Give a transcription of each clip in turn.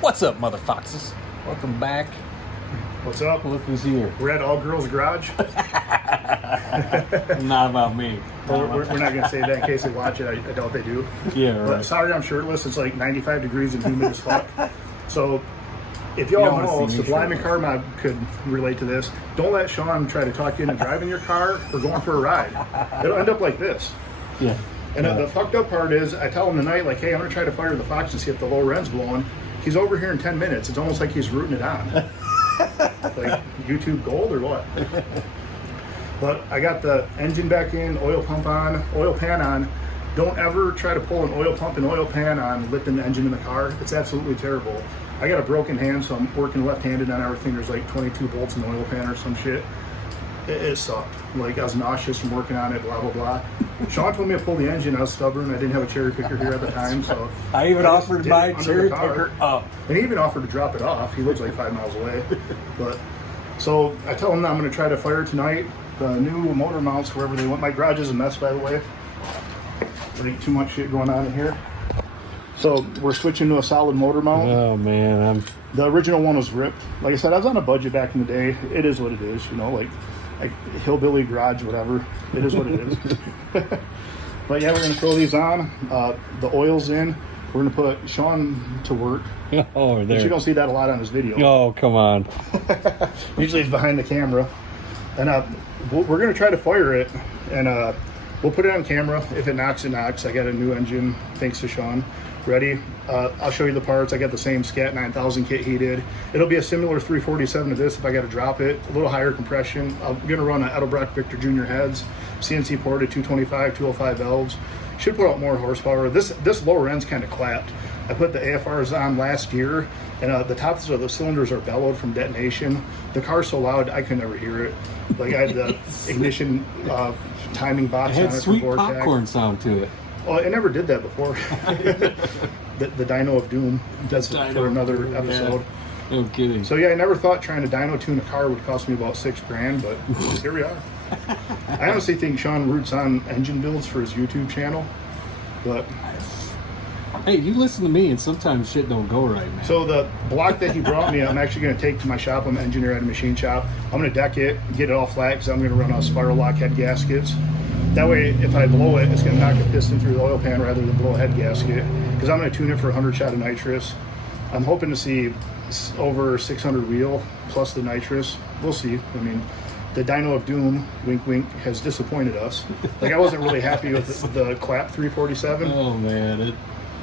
What's up, mother foxes? Welcome back. What's up? Look who's here. We're at All Girls Garage. Not about me. Well, we're not going to say that in case they watch it. I doubt they do. Yeah, right. But sorry I'm shirtless. It's like 95 degrees and humid as fuck. So if You y'all don't wanna know, see me Sublime and shirtless. Car Mob could relate to this. Don't let Sean try to talk you into driving your car or going for a ride. It'll end up like this. Yeah. And the fucked up part is, I tell him tonight, like, hey, I'm going to try to fire the Fox and see if the lower end's blowing. He's over here in 10 minutes. It's almost like he's rooting it on. Like YouTube gold or what? But I got the engine back in, oil pump on, oil pan on. Don't ever try to pull an oil pump and oil pan on lifting the engine in the car. It's absolutely terrible. I got a broken hand, so I'm working left-handed on everything. There's like 22 bolts in the oil pan or some shit. It sucked. Like, I was nauseous from working on it, blah, blah, blah. Sean told me to pull the engine. I was stubborn. I didn't have a cherry picker here at the time, so... I even just offered did my it under cherry the car. picker up. And he even offered to drop it off. He lives like 5 miles away. But so I tell him that I'm going to try to fire tonight. The new motor mounts, wherever they went. My garage is a mess, by the way. There ain't too much shit going on in here. So we're switching to a solid motor mount. Oh, man. The original one was ripped. Like I said, I was on a budget back in the day. It is what it is, you know, like hillbilly garage, whatever. It is what it is. But yeah, we're going to throw these on. The oil's in. We're going to put Sean to work. Oh, But there. you don't see that a lot on his video. Oh, come on. Usually he's behind the camera. And we're going to try to fire it. And we'll put it on camera. If it knocks, it knocks. I got a new engine, thanks to Sean. Ready? I'll show you the parts. I got the same Scat 9000 kit he did. It'll be a similar 347 to this if I got to drop it. A little higher compression. I'm going to run an Edelbrock Victor Jr. heads, CNC ported 225, 205 valves. Should put out more horsepower. This lower end's kind of clapped. I put the AFRs on last year, and the tops of the cylinders are bellowed from detonation. The car's so loud I could never hear it. Like, I had the ignition timing box It on had it sweet for Vortec. popcorn sound to it. Oh, I never did that before. the Dyno of Doom. That's for another episode. Yeah. No kidding. So yeah, I never thought trying to dyno tune a car would cost me about $6,000, but here we are. I honestly think Sean roots on engine builds for his YouTube channel, but Hey, you listen to me, and sometimes shit don't go right, man. so the block that he brought me, I'm actually going to take to my shop. I'm an engineer at a machine shop. I'm going to deck it, get it all flat, because I'm going to run off spiral lock head gaskets. That way, if I blow it, it's going to knock a piston through the oil pan rather than blow a head gasket. Because I'm going to tune it for 100 shot of nitrous. I'm hoping to see over 600 wheel plus the nitrous. We'll see. I mean, the Dyno of Doom, wink wink, has disappointed us. Like, I wasn't really happy with the clap 347. Oh, man.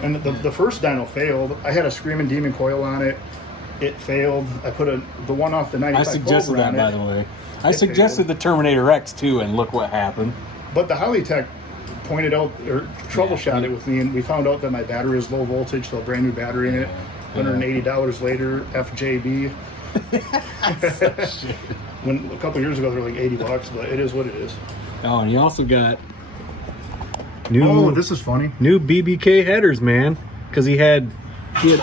And the first dyno failed. I had a Screaming Demon coil on it. It failed. I put the one off the 95 I suggested Cobra that, on by it. the way. I It suggested failed. the Terminator X, too, and look what happened. But the Highly-Tech pointed out, or troubleshot it with me, and we found out that my battery is low voltage, so a brand new battery in it. $180 later, FJB. When a couple years ago they were like $80, but it is what it is. Oh, and you also got Oh, this is funny. new BBK headers, man, because he had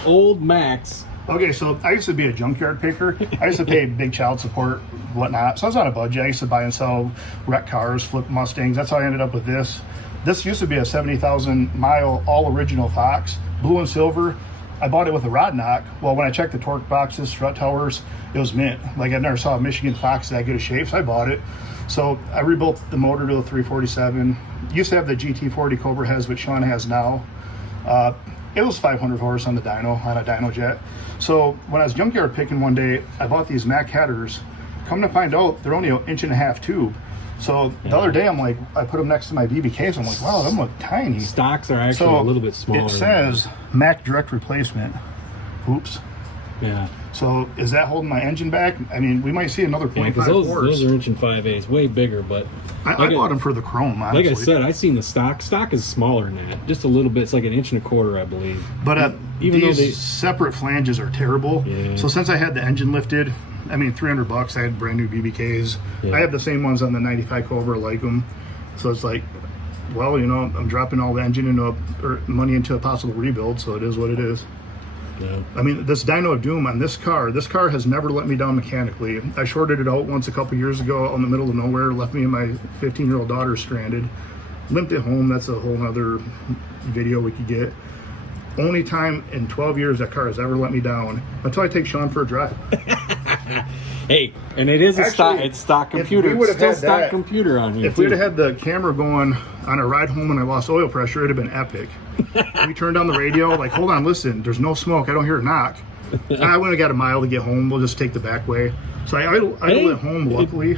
old Max. Okay, so I used to be a junkyard picker. I used to pay big child support, whatnot. So I was on a budget. I used to buy and sell wrecked cars, flip Mustangs. That's how I ended up with this. This used to be a 70,000 mile all original Fox, blue and silver. I bought it with a rod knock. Well, when I checked the torque boxes, strut towers, it was mint. Like, I never saw a Michigan Fox that good of shape, so I bought it. So I rebuilt the motor to a 347. Used to have the GT40 Cobra heads, which Sean has now. It was 500 horse on the dyno, on a dyno jet. So when I was junkyard picking one day, I bought these Mac headers. Come to find out, they're only 1.5 inch tube. So the other day, I'm like, I put them next to my BBKs. I'm like, wow, them look tiny. Stocks are actually So a little bit smaller. it says Mac direct replacement. Oops. Yeah. So is that holding my engine back? I mean, we might see another Yeah, 0.5 because those horse. are inch and 5/8, way bigger, but I bought them for the chrome, like honestly. I said, I seen the stock. Stock is smaller than that, just a little bit. It's like 1.25 inches, I believe. But Even though these they- separate flanges are terrible. Yeah. So since I had the engine lifted, I mean, $300, I had brand new BBKs. Yeah. I have the same ones on the 95 Cobra, like them. So it's like, well, you know, I'm dropping all the engine into or money into a possible rebuild, so it is what it is. Yeah. I mean, this Dyno of Doom on this car has never let me down mechanically. I shorted it out once a couple years ago out in the middle of nowhere, left me and my 15-year-old daughter stranded. Limped it home, that's a whole other video we could get. Only time in 12 years that car has ever let me down until I take Sean for a drive. Hey, and it is it's stock computer. We would have Still had stock that, computer on here. if we'd have had the camera going on a ride home and I lost oil pressure, it'd have been epic. We turned on the radio, like, hold on, listen, there's no smoke. I don't hear a knock. And I wouldn't have got a mile to get home. We'll just take the back way. So I idle at home, luckily.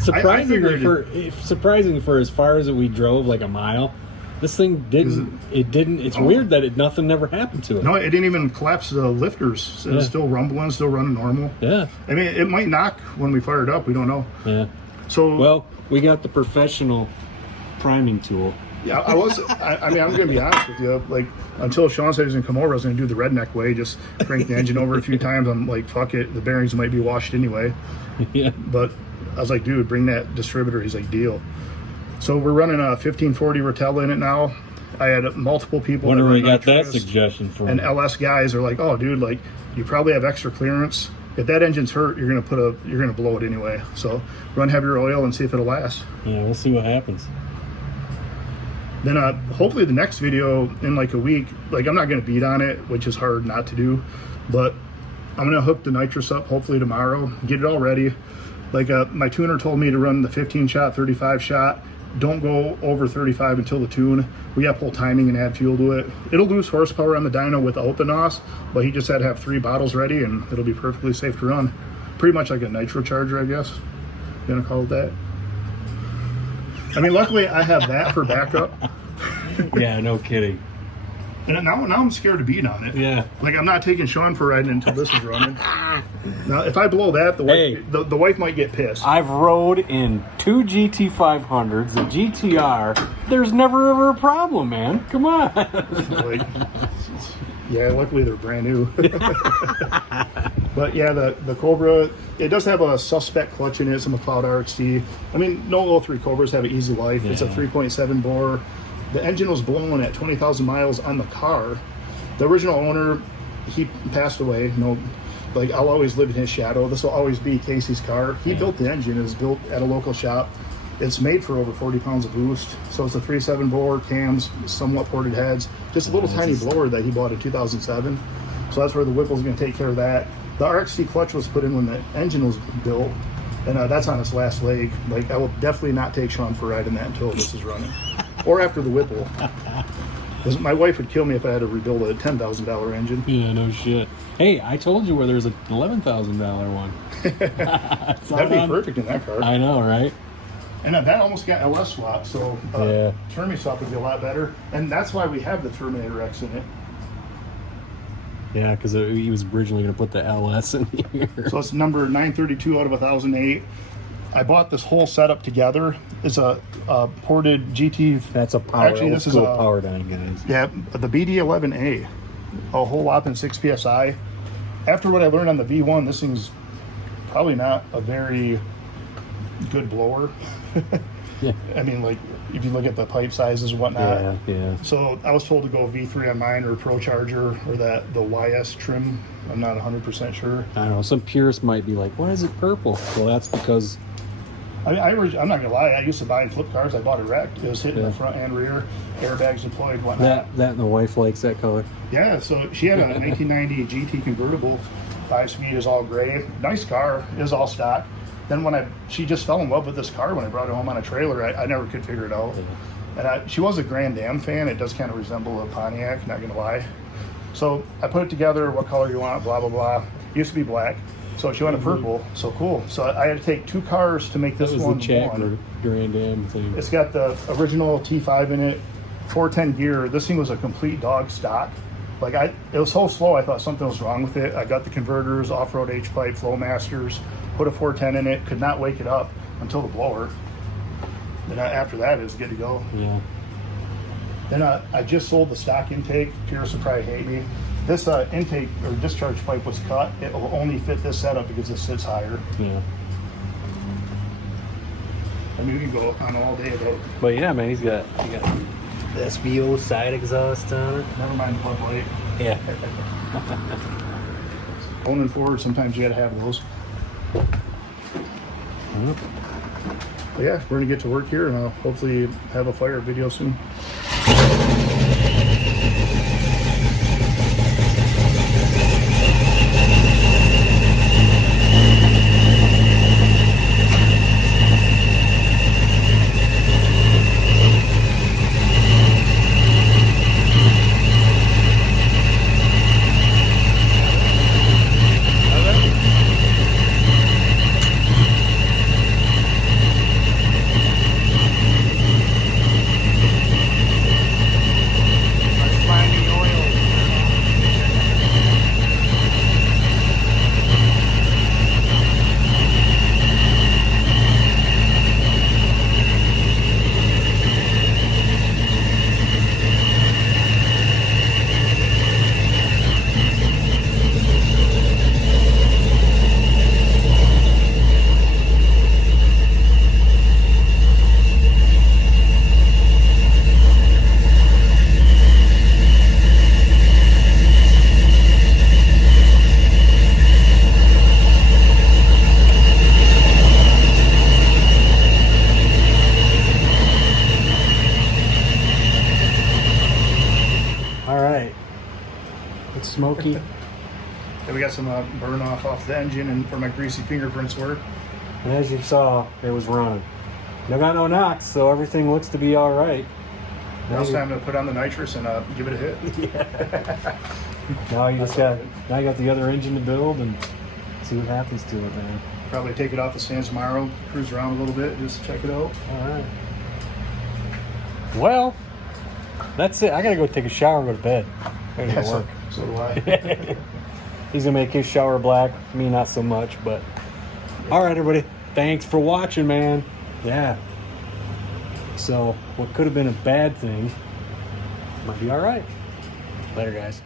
Surprising for as far as we drove, like a mile. This thing didn't. It's weird that nothing never happened to it. No, it didn't even collapse the lifters. It was still rumbling, still running normal. Yeah. I mean, it might knock when we fire it up. We don't know. Yeah. So well, we got the professional priming tool. Yeah, I mean, I'm going to be honest with you. Like, until Sean said he was going to come over, I was going to do the redneck way, just crank the engine over a few times. I'm like, fuck it. The bearings might be washed anyway. Yeah. But I was like, dude, bring that distributor. He's like, deal. So we're running a 1540 Rotella in it now. I had multiple people. Wonder where you got that suggestion from. And LS guys are like, oh, dude, like, you probably have extra clearance. If that engine's hurt, you're gonna blow it anyway. So run heavier oil and see if it'll last. Yeah, we'll see what happens. Then hopefully the next video in like a week, like, I'm not going to beat on it, which is hard not to do, but I'm going to hook the nitrous up hopefully tomorrow, get it all ready. Like my tuner told me to run the 15 shot, 35 shot. Don't go over 35 until the tune. We got to pull timing and add fuel to it. It'll lose horsepower on the dyno without the NOS, but he just had to have 3 bottles ready and it'll be perfectly safe to run. Pretty much like a nitro charger, I guess. You want to call it that? I mean, luckily I have that for backup. Yeah, no kidding. And now I'm scared to beat on it. Yeah. Like, I'm not taking Sean for riding until this is running. Now, if I blow that, the wife might get pissed. I've rode in 2 GT500s, the GTR. There's never ever a problem, man. Come on. Like, yeah, luckily they're brand new. But yeah, the Cobra, it does have a suspect clutch in it. It's a McLeod RXT. I mean, no 03 Cobras have an easy life. Yeah. It's a 3.7 bore. The engine was blown at 20,000 miles on the car. The original owner, he passed away. No, like, I'll always live in his shadow. This will always be Casey's car. He built the engine. It was built at a local shop. It's made for over 40 pounds of boost. So it's a 3.7 bore, cams, somewhat ported heads. Just a little tiny blower that he bought in 2007. So that's where the Whipple's going to take care of that. The RXT clutch was put in when the engine was built, and that's on its last leg. Like, I will definitely not take Sean for a ride in that until this is running, or after the Whipple. Because my wife would kill me if I had to rebuild a $10,000 engine. Yeah, no shit. Hey, I told you where there's an $11,000 one. That'd be perfect in that car. I know, right? And that almost got LS swap, so Termi swap would be a lot better. And that's why we have the Terminator X in it. Yeah, because he was originally going to put the LS in here. So it's number 932 out of 1008. I bought this whole setup together. It's a ported GT. That's a power. Actually, this is a power dyne, guys. Yeah, the BD11A, a whole whopping 6 psi. After what I learned on the V1, this thing's probably not a very good blower. Yeah. I mean, like, if you look at the pipe sizes and whatnot. Yeah. So I was told to go V3 on mine, or Procharger, or the YS trim. I'm not 100% sure. I don't know. Some purists might be like, why is it purple? Well, that's because... I'm not going to lie. I used to buy flip cars. I bought a wrecked. It was hitting the front and rear. Airbags deployed, whatnot. That and the wife likes that color. Yeah, so she had a 1990 GT convertible. 5-speed, is all gray. Nice car. Is all stock. Then she just fell in love with this car when I brought it home on a trailer. I never could figure it out. Yeah. And she was a Grand Am fan. It does kind of resemble a Pontiac, not going to lie. So I put it together, what color you want, blah, blah, blah. It used to be black. So she wanted purple. So cool. So I had to take 2 cars to make this one. That was the Chat Grand Am thing. It's got the original T5 in it, 410 gear. This thing was a complete dog stock. Like, it was so slow, I thought something was wrong with it. I got the converters, off-road H-pipe, flow masters, put a 410 in it, could not wake it up until the blower. Then after that, it was good to go. Yeah. Then I just sold the stock intake. Pierce would probably hate me. This intake or discharge pipe was cut. It will only fit this setup because it sits higher. Yeah. I mean, we can go on all day about. But yeah, man, he's got the SVO side exhaust on it. Never mind the club light. Yeah. Going and forward, sometimes you got to have those. But yeah, we're gonna get to work here, and I'll hopefully have a fire video soon. smoky. And we got some burn off the engine and where my greasy fingerprints were. And as you saw, it was running. No got no knocks, so everything looks to be all right. Now it's time to put on the nitrous and give it a hit. Yeah. Now you got the other engine to build and see what happens to it, man. Probably take it off the stands tomorrow, cruise around a little bit, just check it out. All right. Well, that's it. I gotta go take a shower and go to bed. I gotta go work. So do I. He's gonna make his shower black. Me, not so much, but all right, everybody. Thanks for watching, man. Yeah. So what could have been a bad thing might be all right. Later, guys.